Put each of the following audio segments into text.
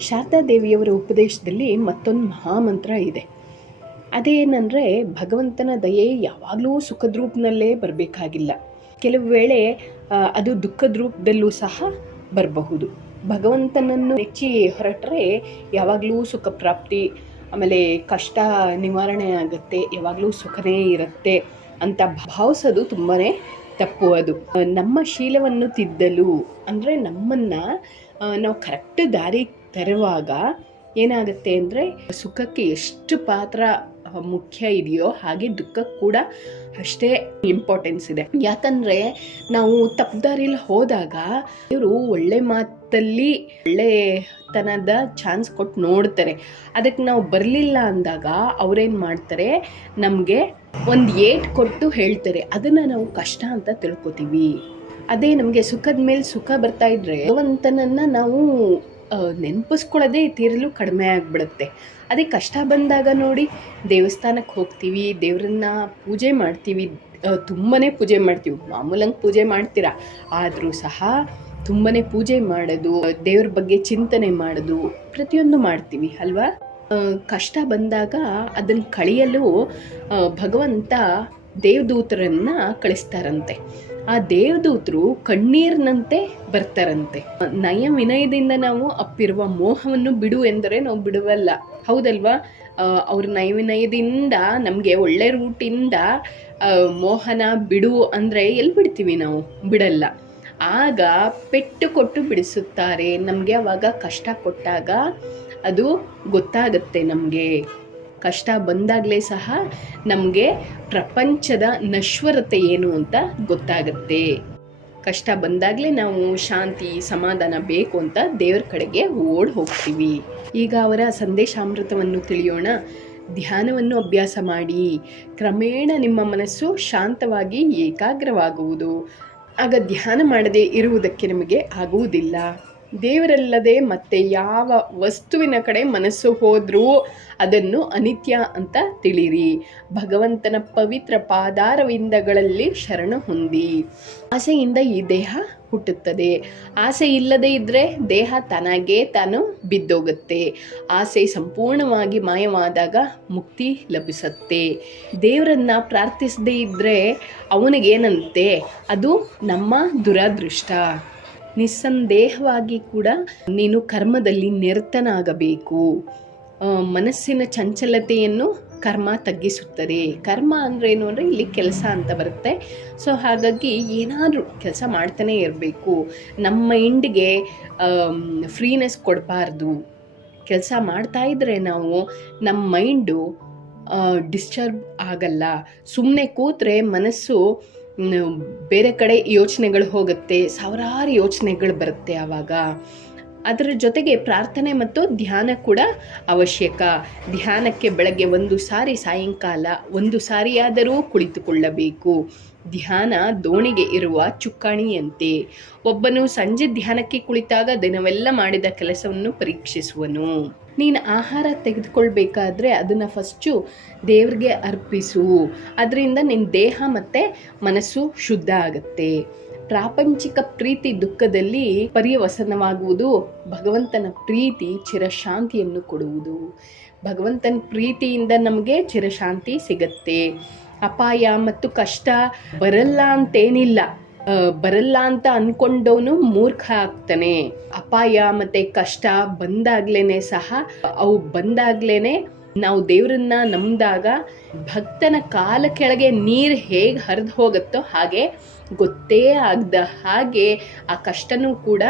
ಶಾರದಾ ದೇವಿಯವರ ಉಪದೇಶದಲ್ಲಿ ಮತ್ತೊಂದು ಮಹಾಮಂತ್ರ ಇದೆ. ಅದೇನಂದರೆ, ಭಗವಂತನ ದಯೆ ಯಾವಾಗಲೂ ಸುಖದ ರೂಪದಲ್ಲೇ ಬರಬೇಕಾಗಿಲ್ಲ. ಕೆಲವು ವೇಳೆ ಅದು ದುಃಖದ ರೂಪದಲ್ಲೂ ಸಹ ಬರಬಹುದು. ಭಗವಂತನನ್ನು ನೆಚ್ಚಿ ಹೊರಟರೆ ಯಾವಾಗಲೂ ಸುಖ ಪ್ರಾಪ್ತಿ, ಆಮೇಲೆ ಕಷ್ಟ ನಿವಾರಣೆ ಆಗುತ್ತೆ, ಯಾವಾಗಲೂ ಸುಖನೇ ಇರುತ್ತೆ ಅಂತ ಭಾವಿಸೋದು ತುಂಬಾ ತಪ್ಪು ಅದು. ನಮ್ಮ ಶೀಲವನ್ನು ತಿದ್ದಲು ಅಂದರೆ ನಮ್ಮನ್ನು ನಾವು ಕರೆಕ್ಟ್ ದಾರಿಗೆ ತರುವಾಗ ಏನಾಗುತ್ತೆ ಅಂದರೆ ಸುಖಕ್ಕೆ ಎಷ್ಟು ಪಾತ್ರ ಮುಖ್ಯ ಇದೆಯೋ ಹಾಗೆ ದುಃಖಕ್ಕೆ ಕೂಡ ಅಷ್ಟೇ ಇಂಪಾರ್ಟೆನ್ಸ್ ಇದೆ. ಯಾಕಂದರೆ ನಾವು ತಪ್ಪದಾರಿಲಿ ಹೋದಾಗ ಇವರು ಒಳ್ಳೆ ಮಾತಲ್ಲಿ ಒಳ್ಳೆತನದ ಚಾನ್ಸ್ ಕೊಟ್ಟು ನೋಡ್ತಾರೆ. ಅದಕ್ಕೆ ನಾವು ಬರಲಿಲ್ಲ ಅಂದಾಗ ಅವ್ರೇನು ಮಾಡ್ತಾರೆ? ನಮಗೆ ಒಂದು ಏಟ್ ಕೊಟ್ಟು ಹೇಳ್ತಾರೆ. ಅದನ್ನು ನಾವು ಕಷ್ಟ ಅಂತ ತಿಳ್ಕೊತೀವಿ. ಅದೇ ನಮಗೆ ಸುಖದ ಮೇಲೆ ಸುಖ ಬರ್ತಾ ಇದ್ರೆ ಭಗವಂತನನ್ನು ನಾವು ನೆನಪಿಸ್ಕೊಳ್ಳೋದೇ ತೀರಲು ಕಡಿಮೆ ಆಗಿಬಿಡುತ್ತೆ. ಅದೇ ಕಷ್ಟ ಬಂದಾಗ ನೋಡಿ ದೇವಸ್ಥಾನಕ್ಕೆ ಹೋಗ್ತೀವಿ, ದೇವರನ್ನ ಪೂಜೆ ಮಾಡ್ತೀವಿ ತುಂಬಾ ಪೂಜೆ ಮಾಡ್ತೀವಿ. ಮಾಮೂಲಂಗೆ ಪೂಜೆ ಮಾಡ್ತೀರಾ? ಆದರೂ ಸಹ ತುಂಬಾ ಪೂಜೆ ಮಾಡೋದು, ದೇವ್ರ ಬಗ್ಗೆ ಚಿಂತನೆ ಮಾಡೋದು ಪ್ರತಿಯೊಂದು ಮಾಡ್ತೀವಿ, ಅಲ್ವಾ? ಕಷ್ಟ ಬಂದಾಗ ಅದನ್ನು ಕಳೆಯಲು ಭಗವಂತ ದೇವದೂತರನ್ನು ಕಳಿಸ್ತಾರಂತೆ. ಆ ದೇವದೂತರು ಕಣ್ಣೀರಿನಂತೆ ಬರ್ತಾರಂತೆ. ನಯ ವಿನಯದಿಂದ ನಾವು ಅಪ್ಪಿರುವ ಮೋಹವನ್ನು ಬಿಡು ಎಂದರೆ ನಾವು ಬಿಡುವಲ್ಲ. ಹೌದಲ್ವಾ? ಅವ್ರ ನಯ ವಿನಯದಿಂದ, ನಮಗೆ ಒಳ್ಳೆ ರೂಟಿಂದ ಮೋಹನ ಬಿಡು ಅಂದರೆ ಎಲ್ಲಿ ಬಿಡ್ತೀವಿ ನಾವು? ಬಿಡಲ್ಲ. ಆಗ ಪೆಟ್ಟು ಕೊಟ್ಟು ಬಿಡಿಸುತ್ತಾರೆ. ನಮಗೆ ಅವಾಗ ಕಷ್ಟ ಕೊಟ್ಟಾಗ ಅದು ಗೊತ್ತಾಗುತ್ತೆ ನಮಗೆ. ಕಷ್ಟ ಬಂದಾಗಲೇ ಸಹ ನಮಗೆ ಪ್ರಪಂಚದ ನಶ್ವರತೆ ಏನು ಅಂತ ಗೊತ್ತಾಗುತ್ತೆ. ಕಷ್ಟ ಬಂದಾಗಲೇ ನಾವು ಶಾಂತಿ, ಸಮಾಧಾನ ಬೇಕು ಅಂತ ದೇವ್ರ ಕಡೆಗೆ ಓಡ್ ಹೋಗ್ತೀವಿ. ಈಗ ಅವರ ಸಂದೇಶಾಮೃತವನ್ನು ತಿಳಿಯೋಣ. ಧ್ಯಾನವನ್ನು ಅಭ್ಯಾಸ ಮಾಡಿ. ಕ್ರಮೇಣ ನಿಮ್ಮ ಮನಸ್ಸು ಶಾಂತವಾಗಿ ಏಕಾಗ್ರವಾಗುವುದು. ಆಗ ಧ್ಯಾನ ಮಾಡದೇ ಇರುವುದಕ್ಕೆ ನಿಮಗೆ ಆಗುವುದಿಲ್ಲ. ದೇವರಲ್ಲದೆ ಮತ್ತೆ ಯಾವ ವಸ್ತುವಿನ ಕಡೆ ಮನಸ್ಸು ಹೋದರೂ ಅದನ್ನು ಅನಿತ್ಯ ಅಂತ ತಿಳಿರಿ ಭಗವಂತನ ಪವಿತ್ರ ಪಾದಾರವಿಂದಗಳಲ್ಲಿ ಶರಣ ಹೊಂದಿ. ಆಸೆಯಿಂದ ಈ ದೇಹ ಹುಟ್ಟುತ್ತದೆ. ಆಸೆ ಇಲ್ಲದೆ ಇದ್ದರೆ ದೇಹ ತನಗೇ ತಾನು ಬಿದ್ದೋಗುತ್ತೆ. ಆಸೆ ಸಂಪೂರ್ಣವಾಗಿ ಮಾಯವಾದಾಗ ಮುಕ್ತಿ ಲಭಿಸುತ್ತೆ. ದೇವರನ್ನ ಪ್ರಾರ್ಥಿಸದೇ ಇದ್ದರೆ ಅವನಿಗೇನಂತೆ? ಅದು ನಮ್ಮ ದುರಾದೃಷ್ಟ. ನಿಸ್ಸಂದೇಹವಾಗಿ ಕೂಡ ನೀನು ಕರ್ಮದಲ್ಲಿ ನಿರತನಾಗಬೇಕು. ಮನಸ್ಸಿನ ಚಂಚಲತೆಯನ್ನು ಕರ್ಮ ತಗ್ಗಿಸುತ್ತದೆ. ಕರ್ಮ ಅಂದ್ರೆ ಏನು ಅಂದರೆ ಇಲ್ಲಿ ಕೆಲಸ ಅಂತ ಬರುತ್ತೆ. ಸೊ ಹಾಗಾಗಿ ಏನಾದರೂ ಕೆಲಸ ಮಾಡ್ತಾನೆ ಇರಬೇಕು. ನಮ್ಮ ಮೈಂಡ್ಗೆ ಫ್ರೀನೆಸ್ ಕೊಡಬಾರ್ದು. ಕೆಲಸ ಮಾಡ್ತಾ ಇದ್ರೆ ನಾವು ನಮ್ಮ ಮೈಂಡು ಡಿಸ್ಟರ್ಬ್ ಆಗಲ್ಲ. ಸುಮ್ಮನೆ ಕೂತ್ರೆ ಮನಸ್ಸು ಬೇರೆ ಕಡೆ ಯೋಚನೆಗಳು ಹೋಗುತ್ತೆ, ಸಾವಿರಾರು ಯೋಚನೆಗಳು ಬರುತ್ತೆ ಆವಾಗ. ಅದರ ಜೊತೆಗೆ ಪ್ರಾರ್ಥನೆ ಮತ್ತು ಧ್ಯಾನ ಕೂಡ ಅವಶ್ಯಕ. ಧ್ಯಾನಕ್ಕೆ ಬೆಳಗ್ಗೆ ಒಂದು ಸಾರಿ ಸಾಯಂಕಾಲ ಒಂದು ಸಾರಿಯಾದರೂ ಕುಳಿತುಕೊಳ್ಳಬೇಕು. ಧ್ಯಾನ ದೋಣಿಗೆ ಇರುವ ಚುಕ್ಕಾಣಿಯಂತೆ. ಒಬ್ಬನು ಸಂಜೆ ಧ್ಯಾನಕ್ಕೆ ಕುಳಿತಾಗ ದಿನವೆಲ್ಲ ಮಾಡಿದ ಕೆಲಸವನ್ನು ಪರೀಕ್ಷಿಸುವನು. ನೀನು ಆಹಾರ ತೆಗೆದುಕೊಳ್ಬೇಕಾದ್ರೆ ಅದನ್ನು ಫಸ್ಟು ದೇವ್ರಿಗೆ ಅರ್ಪಿಸು. ಅದರಿಂದ ನಿನ್ನ ದೇಹ ಮತ್ತು ಮನಸ್ಸು ಶುದ್ಧ ಆಗುತ್ತೆ. ಪ್ರಾಪಂಚಿಕ ಪ್ರೀತಿ ದುಃಖದಲ್ಲಿ ಪರ್ಯವಸನವಾಗುವುದು ಭಗವಂತನ ಪ್ರೀತಿ ಚಿರಶಾಂತಿಯನ್ನು ಕೊಡುವುದು. ಭಗವಂತನ ಪ್ರೀತಿಯಿಂದ ನಮಗೆ ಚಿರಶಾಂತಿ ಸಿಗತ್ತೆ. ಅಪಾಯ ಮತ್ತು ಕಷ್ಟ ಬರಲ್ಲ ಅಂತೇನಿಲ್ಲ. ಬರಲ್ಲ ಅಂತ ಅನ್ಕೊಂಡವನು ಮೂರ್ಖ ಆಗ್ತಾನೆ. ಅಪಾಯ ಮತ್ತೆ ಕಷ್ಟ ಬಂದಾಗ್ಲೇನೆ ಸಹ, ಅವು ಬಂದಾಗ್ಲೇನೆ ನಾವು ದೇವರನ್ನ ನಂಬಿದಾಗ ಭಕ್ತನ ಕಾಲ ಕೆಳಗೆ ನೀರು ಹೇಗೆ ಹರಿದು ಹೋಗುತ್ತೋ ಹಾಗೆ ಗೊತ್ತೇ ಆಗದ ಹಾಗೆ ಆ ಕಷ್ಟನೂ ಕೂಡ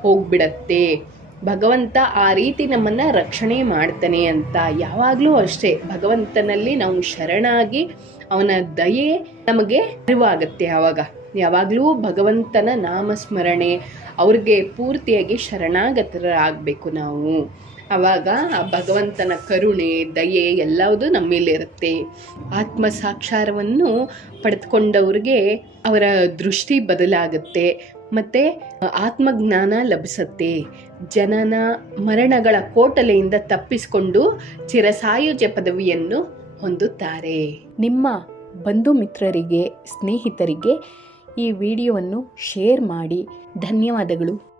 ಹೋಗ್ಬಿಡತ್ತೆ. ಭಗವಂತ ಆ ರೀತಿ ನಮ್ಮನ್ನ ರಕ್ಷಣೆ ಮಾಡ್ತಾನೆ ಅಂತ. ಯಾವಾಗಲೂ ಅಷ್ಟೇ ಭಗವಂತನಲ್ಲಿ ನಾವು ಶರಣಾಗಿ ಅವನ ದಯೆ ನಮಗೆ ಅರಿವಾಗತ್ತೆ ಆವಾಗ ಯಾವಾಗಲೂ ಭಗವಂತನ ನಾಮಸ್ಮರಣೆ, ಅವ್ರಿಗೆ ಪೂರ್ತಿಯಾಗಿ ಶರಣಾಗತರಾಗಬೇಕು ನಾವು. ಆವಾಗ ಆ ಭಗವಂತನ ಕರುಣೆ, ದಯೆ ಎಲ್ಲವುದು ನಮ್ಮಲ್ಲಿರುತ್ತೆ ಆತ್ಮ ಸಾಕ್ಷಾರವನ್ನು ಪಡೆದುಕೊಂಡವ್ರಿಗೆ ಅವರ ದೃಷ್ಟಿ ಬದಲಾಗುತ್ತೆ. ಮತ್ತು ಆತ್ಮಜ್ಞಾನ ಲಭಿಸುತ್ತೆ. ಜನನ ಮರಣಗಳ ಕೋಟಲೆಯಿಂದ ತಪ್ಪಿಸಿಕೊಂಡು ಚಿರಸಾಯುಜ ಪದವಿಯನ್ನು ಹೊಂದುತ್ತಾರೆ. ನಿಮ್ಮ ಬಂಧು ಮಿತ್ರರಿಗೆ ಸ್ನೇಹಿತರಿಗೆ ಈ ವಿಡಿಯೋವನ್ನು ಶೇರ್ ಮಾಡಿ. ಧನ್ಯವಾದಗಳು.